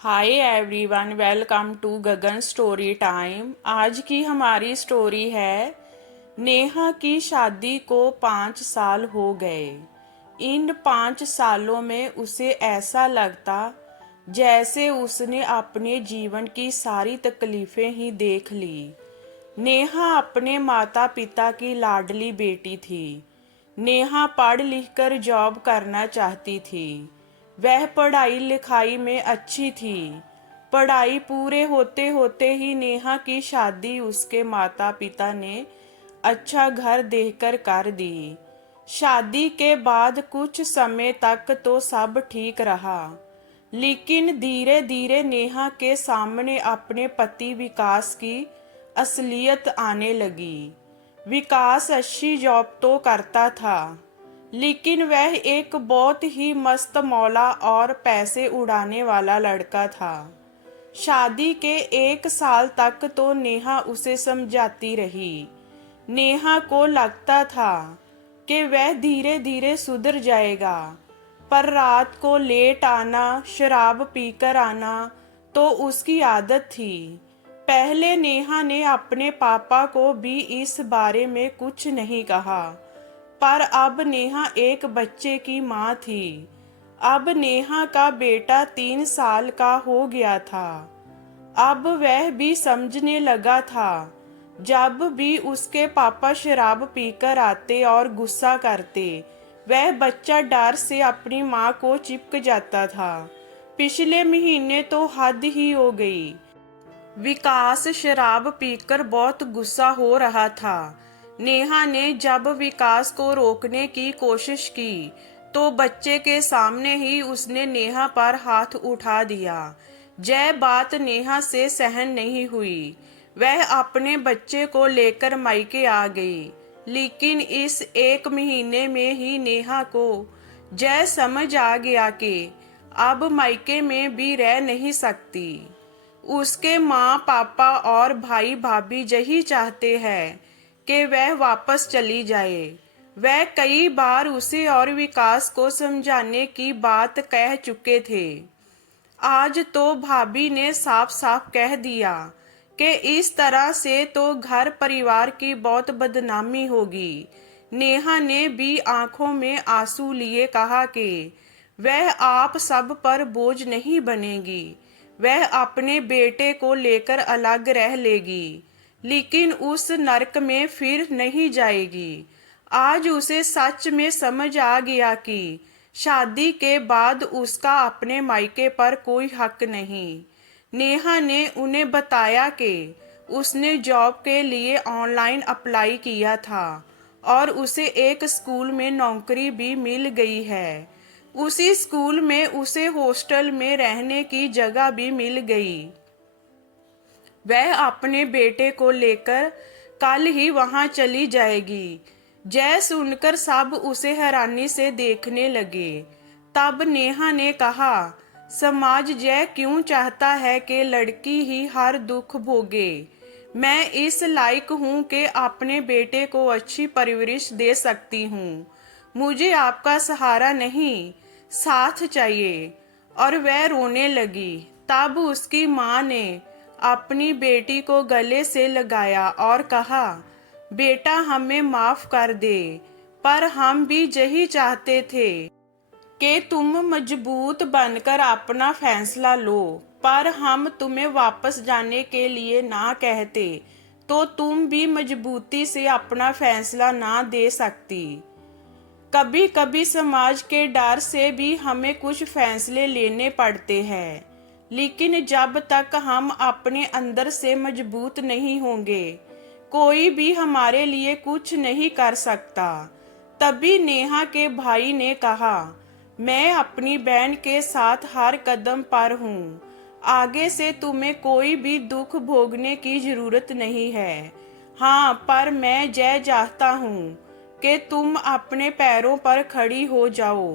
Hi everyone, welcome to Gagan story time. आज की हमारी स्टोरी है नेहा की शादी को 5 साल हो गए। इन 5 सालों में उसे ऐसा लगता जैसे उसने अपने जीवन की सारी तकलीफें ही देख ली। नेहा अपने माता पिता की लाडली बेटी थी। नेहा पढ़ लिख कर जॉब करना चाहती थी। वह पढ़ाई लिखाई में अच्छी थी। पढ़ाई पूरे होते होते ही नेहा की शादी उसके माता पिता ने अच्छा घर देखकर कर दी। शादी के बाद कुछ समय तक तो सब ठीक रहा, लेकिन धीरे धीरे नेहा के सामने अपने पति विकास की असलियत आने लगी। विकास अच्छी जॉब तो करता था, लेकिन वह एक बहुत ही मस्त मौला और पैसे उड़ाने वाला लड़का था। शादी के 1 साल तक तो नेहा उसे समझाती रही। नेहा को लगता था कि वह धीरे धीरे सुधर जाएगा, पर रात को लेट आना, शराब पीकर आना तो उसकी आदत थी। पहले नेहा ने अपने पापा को भी इस बारे में कुछ नहीं कहा, पर अब नेहा एक बच्चे की माँ थी। अब नेहा का बेटा 3 साल का हो गया था। अब वह भी समझने लगा था। जब भी उसके पापा शराब पीकर आते और गुस्सा करते, वह बच्चा डर से अपनी माँ को चिपक जाता था। पिछले महीने तो हद ही हो गई। विकास शराब पीकर बहुत गुस्सा हो रहा था। नेहा ने जब विकास को रोकने की कोशिश की तो बच्चे के सामने ही उसने नेहा पर हाथ उठा दिया। यह बात नेहा से सहन नहीं हुई। वह अपने बच्चे को लेकर मायके आ गई, लेकिन इस 1 महीने में ही नेहा को यह समझ आ गया कि अब मायके में भी रह नहीं सकती। उसके माँ पापा और भाई भाभी यही चाहते हैं कि वह वापस चली जाए। वह कई बार उसे और विकास को समझाने की बात कह चुके थे। आज तो भाभी ने साफ साफ कह दिया कि इस तरह से तो घर परिवार की बहुत बदनामी होगी। नेहा ने भी आंखों में आंसू लिए कहा कि वह आप सब पर बोझ नहीं बनेगी। वह अपने बेटे को लेकर अलग रह लेगी, लेकिन उस नरक में फिर नहीं जाएगी। आज उसे सच में समझ आ गया कि शादी के बाद उसका अपने मायके पर कोई हक नहीं। नेहा ने उन्हें बताया कि उसने जॉब के लिए ऑनलाइन अप्लाई किया था और उसे एक स्कूल में नौकरी भी मिल गई है। उसी स्कूल में उसे हॉस्टल में रहने की जगह भी मिल गई। वह अपने बेटे को लेकर कल ही वहां चली जाएगी। जय सुनकर सब उसे हैरानी से देखने लगे। तब नेहा ने कहा, समाज यह क्यों चाहता है कि लड़की ही हर दुख भोगे? मैं इस लायक हूँ कि अपने बेटे को अच्छी परवरिश दे सकती हूँ। मुझे आपका सहारा नहीं, साथ चाहिए। और वह रोने लगी। तब उसकी माँ ने अपनी बेटी को गले से लगाया और कहा, बेटा हमें माफ कर दे, पर हम भी यही चाहते थे कि तुम मजबूत बनकर अपना फैसला लो। पर हम तुम्हें वापस जाने के लिए ना कहते तो तुम भी मजबूती से अपना फैसला ना दे सकती। कभी कभी समाज के डर से भी हमें कुछ फैसले लेने पड़ते हैं, लेकिन जब तक हम अपने अंदर से मजबूत नहीं होंगे, कोई भी हमारे लिए कुछ नहीं कर सकता। तभी नेहा के भाई ने कहा, मैं अपनी बहन के साथ हर कदम पर हूँ। आगे से तुम्हें कोई भी दुख भोगने की जरूरत नहीं है। हाँ, पर मैं यह चाहता हूँ कि तुम अपने पैरों पर खड़ी हो जाओ,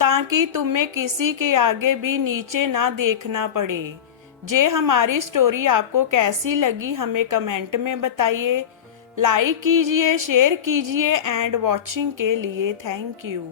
ताकि तुम्हें किसी के आगे भी नीचे ना देखना पड़े। जे हमारी स्टोरी आपको कैसी लगी हमें कमेंट में बताइए। लाइक कीजिए, शेयर कीजिए एंड वॉचिंग के लिए थैंक यू।